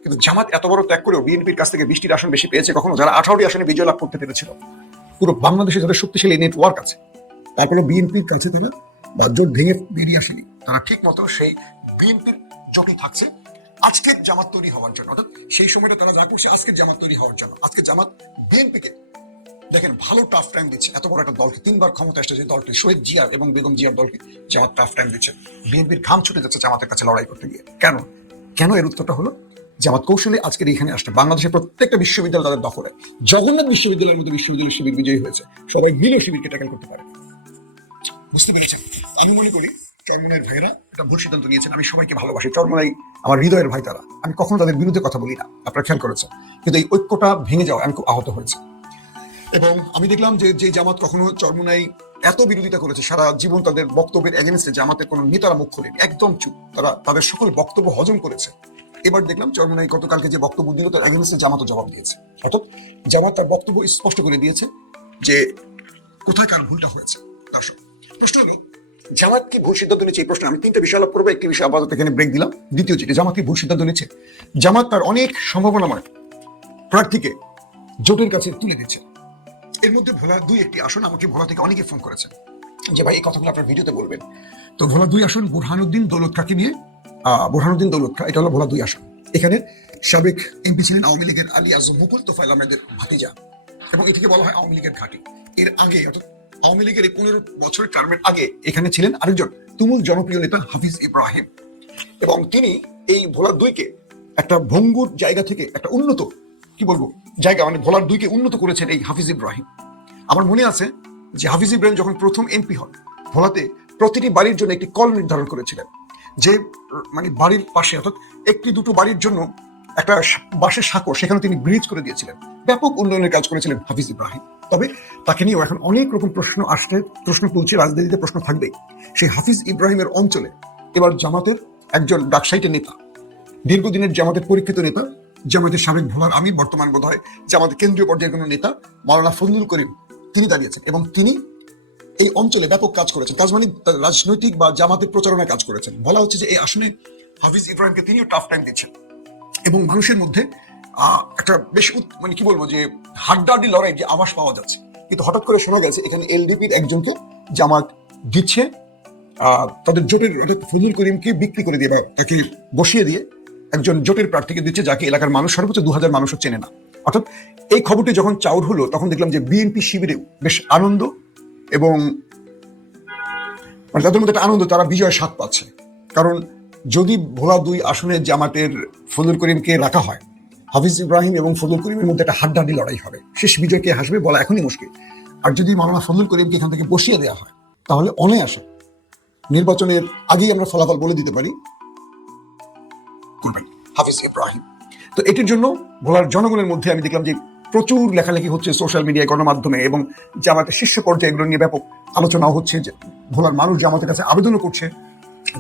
কিন্তু জামাত এত বড় ত্যাগ করেও বিএনপির কাছ থেকে 20টির আসন বেশি পেয়েছে কখনো, যারা 18টি আসনে বিজয় লাভ করতে পেরেছিল। পুরো বাংলাদেশে যাদের শক্তিশালী নেটওয়ার্ক আছে, তারপরে বিএনপির কাছে তারা বা জোট ভেঙে বেরিয়ে আসেনি, তারা ঠিক মতো সেই বিএনপির জোটই থাকছে আজকের জামাত তৈরি হওয়ার জন্য। অর্থাৎ সেই সময়টা তারা যা করছে আজকের জামাত তৈরি হওয়ার জন্য। আজকে জামাত বিএনপিকে দেখেন ভালো টাফ টাইম দিচ্ছে, এত বড় একটা দলকে 3বার ক্ষমতা এসেছে যে দলটি, শহীদ জিয়া এবং বেগম জিয়ার দলকে জামাত টাফ টাইম দিচ্ছে। বিএনপির ঘাম ছুটে যাচ্ছে জামাতের কাছে লড়াই করতে গিয়ে। কেন কেন এর উত্তরটা হলো জামাত কৌশলে আজকের এখানে আসছে। বাংলাদেশের প্রত্যেকটা বিশ্ববিদ্যালয় তাদের দখলে। জগন্নাথ বিশ্ববিদ্যালয়ের মধ্যে বিশ্ববিদ্যালয়ের শিবির বিজয়ী হয়েছে, সবাই মিলে শিবিরকে ট্যাকেল করতে পারে। বুঝতে পেরেছেন? আমি মনে করি চরমনাইয়ের ভাইয়েরা একটা ভুল সিদ্ধান্ত নিয়েছেন। আমি সবাইকে ভালোবাসি, চরমনাই আমার হৃদয়ের ভাই, তারা, আমি কখনো তাদের বিরুদ্ধে কথা বলি না, আপনারা খেয়াল করেছেন। কিন্তু এই ঐক্যটা ভেঙে যাওয়া আমি খুব আহত হয়েছে। এবং আমি দেখলাম যে জামাত কখনো চরমনাই এত বিরোধিতা করেছে, সারা জীবন তাদের বক্তব্যের এগেনস্টে জামাতের কোনো নেতারা মুখ খোলেনি, একদম চুপ, তারা তাদের সকল বক্তব্য হজম করেছে। এবার দেখলাম চরমনাই গতকালকে যে বক্তব্য দিল তার এগেনস্টে জামাতও জবাব দিয়েছে। অর্থাৎ জামাত তার বক্তব্য স্পষ্ট করে দিয়েছে যে কোথায় কার ভুলটা হয়েছে। দর্শক, প্রশ্ন হলো জামাত কি ভুল সিদ্ধান্ত নিচ্ছে? এই প্রশ্ন আমি 3টা বিষয় আলাপ করবো, একটি বিষয় আপাতত এখানে ব্রেক দিলাম। দ্বিতীয় যেটি, জামাত কি ভুল সিদ্ধান্ত নিচ্ছে? জামাত তার অনেক সম্ভাবনাময় প্রার্থীকে জোটের কাছে তুলে দিচ্ছে। এর মধ্যে ভোলা 2 একটি আসন, আমাকে ভোলা থেকে অনেকে ফোন করেছেন যে ভাই এই কথাগুলো আপনার ভিডিওতে বলবেন। তো ভোলা 2 আসন বুরহানুদ্দিন দৌলত খাঁকে নিয়ে, বুরহানুদ্দিন দৌলত খা, এটা হলো ভোলা 2 আসন। এখানে সাবেক এমপি ছিলেন আওয়ামী লীগের আলী আজম মুকুল তোফায়েল আহমেদের ভাতিজা, এবং এটিকে বলা হয় আওয়ামী লীগের ঘাঁটি। এর আগে অর্থাৎ আওয়ামী লীগের 15 বছরের টার্মের আগে এখানে ছিলেন আরেকজন তুমুল জনপ্রিয় নেতা হাফিজ ইব্রাহিম, এবং তিনি এই ভোলা 2কে একটা ভঙ্গুর জায়গা থেকে একটা উন্নত কি বলবো জায়গা, মানে ভোলার 2কে উন্নত করেছেন এই হাফিজ ইব্রাহিম। আমার মনে আছে যে হাফিজ ইব্রাহিম যখন প্রথম এমপি হন, ভোলাতে প্রতিটি বাড়ির জন্য একটি কল নির্ধারণ করেছিলেন, যে মানে বাড়ির পাশে অর্থাৎ 1-2 বাড়ির জন্য একটা বাঁশের সাঁকো, সেখানে তিনি ব্রিজ করে দিয়েছিলেন। ব্যাপক উন্নয়নের কাজ করেছিলেন হাফিজ ইব্রাহিম। তবে তাকে নিয়েও এখন অনেক রকম প্রশ্ন তুলছে, রাজনীতিতে প্রশ্ন থাকবেই। সেই হাফিজ ইব্রাহিমের অঞ্চলে এবার জামাতের একজন ডাকসাইটের নেতা, দীর্ঘদিনের জামাতের পরীক্ষিত নেতা, জামাতের সাবেক ভোলার আমির, বর্তমান বোধ হয় জামাতের কেন্দ্রীয় পর্যায়ের কোনো নেতা, মাওলানা ফজলুল করিম, তিনি দাঁড়িয়েছেন এবং তিনি এই অঞ্চলে ব্যাপক কাজ করেছেন। কাজ মানে রাজনৈতিক বা জামাতের প্রচারণায় কাজ করেছেন। বলা হচ্ছে যে এই আসনে হাফিজ ইব্রাহিমকে তিনিও টাফ টাইম দিচ্ছেন, এবং মানুষের মধ্যে একটা বেশ মানে কি বলবো যে হাড্ডাহাড্ডি লড়াই যে আভাস পাওয়া যাচ্ছে। কিন্তু হঠাৎ করে শোনা গেছে এখানে এলডিপির একজনকে জামাত দিচ্ছে, তাদের জোটের অর্থাৎ ফজলুল করিমকে বিক্রি করে দিয়ে বা তাকে বসিয়ে দিয়ে একজন জোটের প্রার্থীকে দিচ্ছে, যাকে এলাকার মানুষ সর্বোচ্চ 2000 মানুষও চেনে না। অর্থাৎ এই খবরটি যখন চাউর হলো তখন দেখলাম যে বিএনপি শিবিরেও বেশ আনন্দ, এবং মানে তাদের মধ্যে একটা আনন্দ, তারা বিজয়ের স্বাদ পাচ্ছে। কারণ যদি ভোলা 2 আসনে জামাতের ফজলুল করিমকে রাখা হয়, হাফিজ ইব্রাহিম এবং ফজলুল করিমের মধ্যে একটা হাড্ডাহাড্ডি লড়াই হবে। শেষ বিজয় কে হাসবে বলা এখনই মুশকিল। আর যদি মাওলানা ফজলুল করিমকে এখান থেকে বসিয়ে দেওয়া হয়, তাহলে অনায়াসে নির্বাচনের আগেই আমরা ফলাফল বলে দিতে পারি হাফিজ ইব্রাহিম। তো এটির জন্য ভোলার জনগণের মধ্যে আমি দেখলাম যে প্রচুর লেখালেখি হচ্ছে সোশ্যাল মিডিয়ায়, গণমাধ্যমে, এবং জামাতের শীর্ষ পর্যায়ে এগুলো নিয়ে ব্যাপক আলোচনাও হচ্ছে। যে ভোলার মানুষ জামাতের কাছে আবেদনও করছে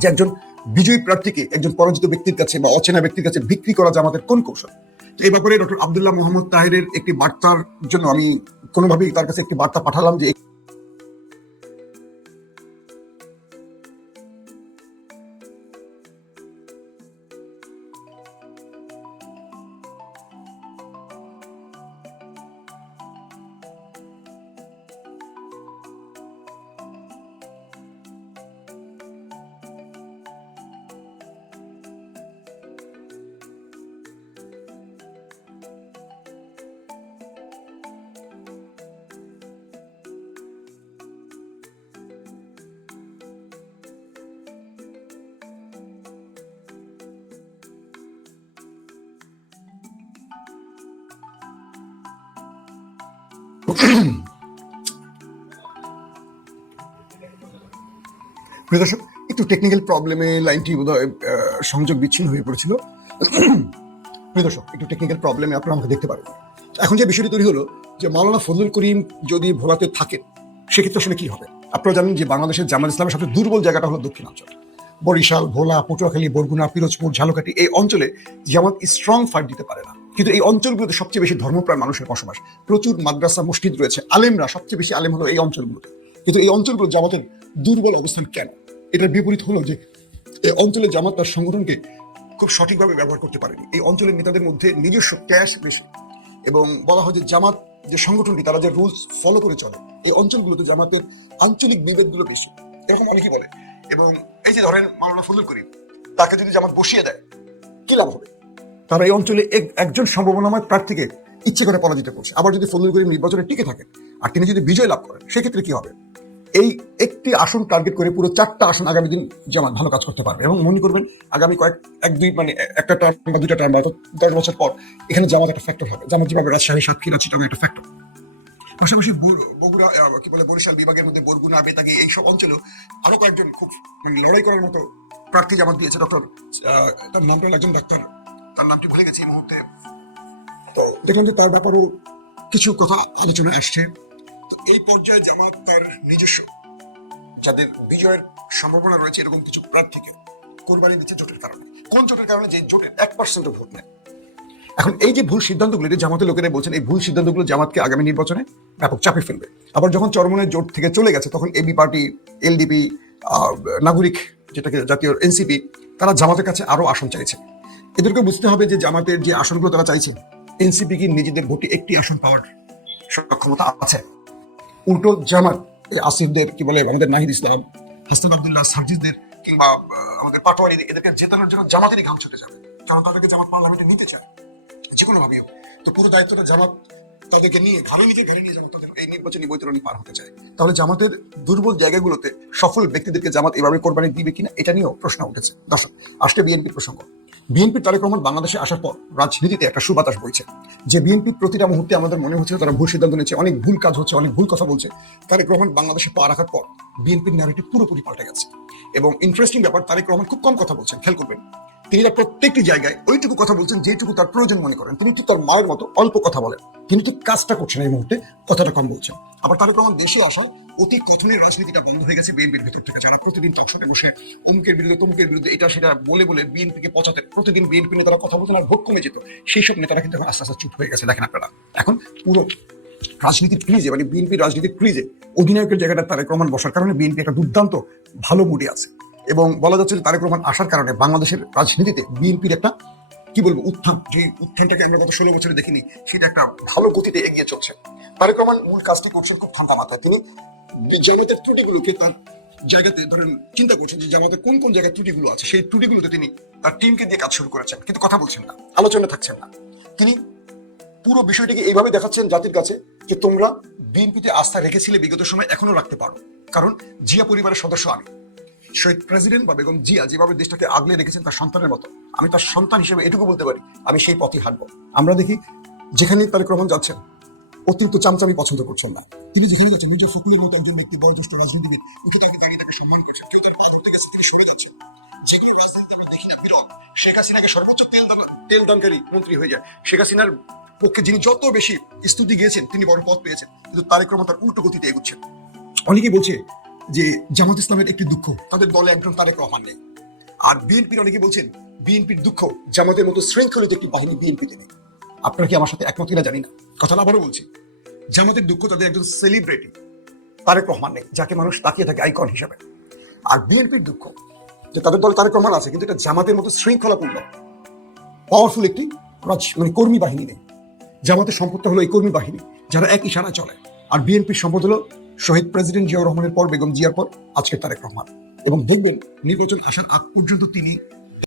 যে একজন বিজয়ী প্রার্থীকে একজন পরাজিত ব্যক্তির কাছে বা অচেনা ব্যক্তির কাছে বিক্রি করা জামাতের কোন কৌশল। তো এই ব্যাপারে ডক্টর আব্দুল্লাহ মোহাম্মদ তাহেরের একটি বার্তার জন্য আমি কোনোভাবেই তার কাছে একটি বার্তা পাঠালাম যে প্রিয় দর্শক, একটু টেকনিক্যাল প্রবলেমে লাইনটি বোধহয় সংযোগ বিচ্ছিন্ন হয়ে পড়েছিল। প্রিয় দর্শক, একটু টেকনিক্যাল প্রবলেমে আপনারা আমাকে দেখতে পারেন। এখন যে বিষয়টি তৈরি হলো যে মাওলানা ফজলুল করিম যদি ভোলাতে থাকেন, সেক্ষেত্রে আসলে কি হবে? আপনারা জানেন যে বাংলাদেশের জামাত ইসলামের সবচেয়ে দুর্বল জায়গাটা হলো দক্ষিণাঞ্চল। বরিশাল, ভোলা, পটুয়াখালী, বরগুনা, পিরোজপুর, ঝালকাঠি এই অঞ্চলে জামাত স্ট্রং ফাইট দিতে পারে না। কিন্তু এই অঞ্চলগুলোতে সবচেয়ে বেশি ধর্মপ্রাণ মানুষের বসবাস, প্রচুর মাদ্রাসা মসজিদ রয়েছে, আলেমরা সবচেয়ে বেশি আলেম হলো এই অঞ্চলগুলোতে। কিন্তু এই অঞ্চলগুলো জামাতের দুর্বল অবস্থান কেন? এটার বিপরীত হলো যে এই অঞ্চলে জামাত তার সংগঠনকে খুব সঠিকভাবে ব্যবহার করতে পারেনি। এই অঞ্চলের নেতাদের মধ্যে নিজস্ব ক্যাশ বেশি, এবং বলা হয় যে জামাত যে সংগঠনটি তারা যে রুলস ফলো করে চলে, এই অঞ্চলগুলোতে জামাতের আঞ্চলিক বিভেদগুলো বেশি, এরকম অনেকে বলে। এবং এই যে ধরেন মাওলানা ফজলুল করিম, তাকে যদি জামাত বসিয়ে দেয় কি লাভ হবে? তারা এই অঞ্চলে একজন সম্ভাবনাময় প্রার্থীকে ইচ্ছে করে পরাজিত করছে। আবার যদি ফজলুল করিম নির্বাচনে টিকে থাকেন আর তিনি যদি বিজয় লাভ করেন, সেক্ষেত্রে কি হবে? এই একটি আসন টার্গেট করে পুরো 4টা আসন আগামী দিন জামাত ভালো কাজ করতে পারবে। এবং মনে করবেন আগামী একটা টার্ম বা 2টা টার্ম বা 10 বছর পর এখানে জামাত একটা ফ্যাক্টর হবে। জামাত যেভাবে রাজশাহী, সাতক্ষীরা, চিটাগাং একটা ফ্যাক্টর। পাশাপাশি বগুড়া বরিশাল বিভাগের মধ্যে বরগুনা, বেতাগী এইসব অঞ্চলেও আরো কয়েকজন খুব লড়াই করার মতো প্রার্থী জামাত দিয়েছে। ডক্টর তার নামটা একজন ডাক্তার, তার নামটি ভুলে গেছি এই মুহূর্তে। তো দেখলাম যে তার ব্যাপারেও কিছু কথা আলোচনা আসছে। তো এই পর্যায়ে জামাত তার নিজস্ব যাদের বিজয়ের সম্ভাবনা রয়েছে এরকম কিছু প্রার্থীকে কোরবানি দিচ্ছে জোটের কারণে। কোন জোটের কারণে? যে জোটের 1% ভোট নেয়। এখন এই যে ভুল সিদ্ধান্তগুলো, এটা জামাতের লোকেরা বলছেন এই ভুল সিদ্ধান্তগুলো জামাতকে আগামী নির্বাচনে ব্যাপক চাপে ফেলবে। আবার যখন চরমনের জোট থেকে চলে গেছে তখন এবি পার্টি, এলডিপি, নাগরিক যেটাকে জাতীয় এনসিপি, তারা জামাতের কাছে আরো আসন চাইছে। এদেরকে বুঝতে হবে যে জামাতের যে আসনগুলো তারা চাইছে, এনসিপি কি নিজেদের ভোটে একটি আসন পাওয়ার সক্ষমতা আছে? উল্টো জামাত আসিফদের, কি বলে আমাদের নাহিদ ইসলাম, হাসান আব্দুল্লাহ, সার্জিসদের কিংবা আমাদের পাটোয়ারি, এদেরকে জেতানোর জন্য জামাতেরই ঘাম ছুটে যাবে, কারণ তাদেরকে জামাত পার্লামেন্টে নিতে চায় যে কোনো ভাবেও। তো পুরো দায়িত্বটা জামাত তাদেরকে নিয়ে ঘাড়ে নিয়ে জামাত তাদের এই নির্বাচনী বৈতরণী পার হতে চায়। তাহলে জামাতের দুর্বল জায়গাগুলোতে সফল ব্যক্তিদেরকে জামাত এভাবে কোরবানি দিবে কিনা, এটা নিয়েও প্রশ্ন উঠেছে। দর্শক, আসলে বিএনপির প্রসঙ্গ। বিএনপির তারেক রহমান বাংলাদেশে আসার পর রাজনীতিতে একটা সুবাতাস বইছে। যে বিএনপির প্রতিটা মুহূর্তে আমাদের মনে হচ্ছে তারা ভুল সিদ্ধান্ত নিচ্ছে, অনেক ভুল কাজ হচ্ছে, অনেক ভুল কথা বলছে। তারেক রহমান বাংলাদেশে পা রাখার পর বিএনপির ন্যারেটিভ পুরোপুরি পাল্টে গেছে। এবং ইন্টারেস্টিং ব্যাপার, তারেক রহমান খুব কম কথা বলছেন, খেয়াল করবেন। তিনি প্রত্যেকটি জায়গায় ওইটুকু কথা বলছেন যেটুকু তার প্রয়োজন মনে করেন। তিনি ঠিক তার মায়ের মতো অল্প কথা বলেন, তিনি ঠিক কাজটা করছেন এই মুহূর্তে, কথাটা কম বলছেন। আবার তারেক রহমান দেশে আসা অতি কথনের রাজনীতিটা বন্ধ হয়ে গেছে বিএনপির ভিতর থেকে। যারা প্রতিদিন টকশোতে বসে অমুকের বিরুদ্ধে তমুকের বিরুদ্ধে এটা সেটা বলে বিএনপিকে পচাতে প্রতিদিন বিএনপি নেতারা কথা বলতেন আর ভোট কমে যেত, সেই সব নেতারা কিন্তু এখন আস্তে আস্তে চুপ হয়ে গেছে। দেখেন আপনারা, এখন পুরো রাজনীতির ক্রিজে, মানে বিএনপির রাজনীতির ক্রিজে অধিনায়কের জায়গাটা তারেক রহমান বসার কারণে বিএনপি একটা দুর্দান্ত ভালো মুডে আছে। এবং বলা যাচ্ছে যে তারেক রহমান আসার কারণে বাংলাদেশের রাজনীতিতে বিএনপির একটা কি বলবো উত্থান, যে উত্থানটাকে আমরা গত 16 বছরে দেখিনি, সেটা একটা ভালো গতিতে এগিয়ে চলছে। তারেক রহমান মূল কাজটি করছেন খুব ঠান্ডা মাথায়। তিনি জামাতের ত্রুটিগুলোকে তার জায়গাতে ধরেন চিন্তা করছেন যে জামাতের কোন কোন জায়গায় ত্রুটিগুলো আছে, সেই ত্রুটিগুলোতে তিনি তার টিমকে দিয়ে কাজ শুরু করেছেন, কিন্তু কথা বলছেন না, আলোচনা থাকছেন না। তিনি পুরো বিষয়টিকে এইভাবে দেখাচ্ছেন জাতির কাছে যে তোমরা বিএনপিতে আস্থা রেখেছিলে বিগত সময়, এখনো রাখতে পারো, কারণ জিয়া পরিবারের সদস্য আমি। শহীদ প্রেসিডেন্ট বা বেগম জিয়া যেভাবে দেশটাকে আগলে রেখেছেন তার সন্তানের মতো, আমি তার সন্তান হিসেবে এটুকু বলতে পারি আমি সেই পথে হাঁটবো। আমরা দেখি যেখানে তারেক রহমান যাচ্ছেন অতিরিক্ত চামচামি পছন্দ করছেন না। তিনি যেখানে যাচ্ছেন মির্জা ফখরুলের মতো একজন ব্যক্তি, বয়োজ্যেষ্ঠ রাজনীতিবিদ, উঠে দাঁড়িয়ে তাকে সম্মান করছেন। কেউ তার পাশে উঠতে গেছে, তিনি সরে যাচ্ছেন। দেখি না বিরল, শেখ হাসিনাকে সর্বোচ্চ তেল দানকারী মন্ত্রী হয়ে যায়। শেখ হাসিনার পক্ষে যিনি যত বেশি স্তুতি গিয়েছেন তিনি বড় পদ পেয়েছেন, কিন্তু তারেক রহমান তার উল্টো গতিতে এগুচ্ছেন। অনেকেই বলছে যে জামাত ইসলামের একটি দুঃখ, তাদের দলে একজন তারেক রহমান নেই। আর বিএনপির অনেকে বলছেন বিএনপির দুঃখ, জামাতের মতো শৃঙ্খলিত একটি বাহিনী বিএনপিতে নেই। আপনারা কি আমার সাথে একমত কিনা জানি না, কথাটা আবারও বলছি। জামাতের দুঃখ, তাদের একজন সেলিব্রিটি তারেক রহমান নেই, যাকে মানুষ তাকিয়ে থাকে আইকন হিসেবে। আর বিএনপির দুঃখ যে তাদের দলে তারেক রহমান আছে, কিন্তু এটা জামাতের মতো শৃঙ্খলাপূর্ণ পাওয়ারফুল একটি কর্মী বাহিনী নেই। জামাতের সম্পদটা হলো এই কর্মী বাহিনী, যারা এক ইশারায় চলে। আর বিএনপির সম্পদ হলো শহীদ প্রেসিডেন্ট জিয়াউর রহমানের পর, বেগম জিয়ার পর আজকে তারেক রহমান। এবং দেখবেন নির্বাচন আসার আগ পর্যন্ত তিনি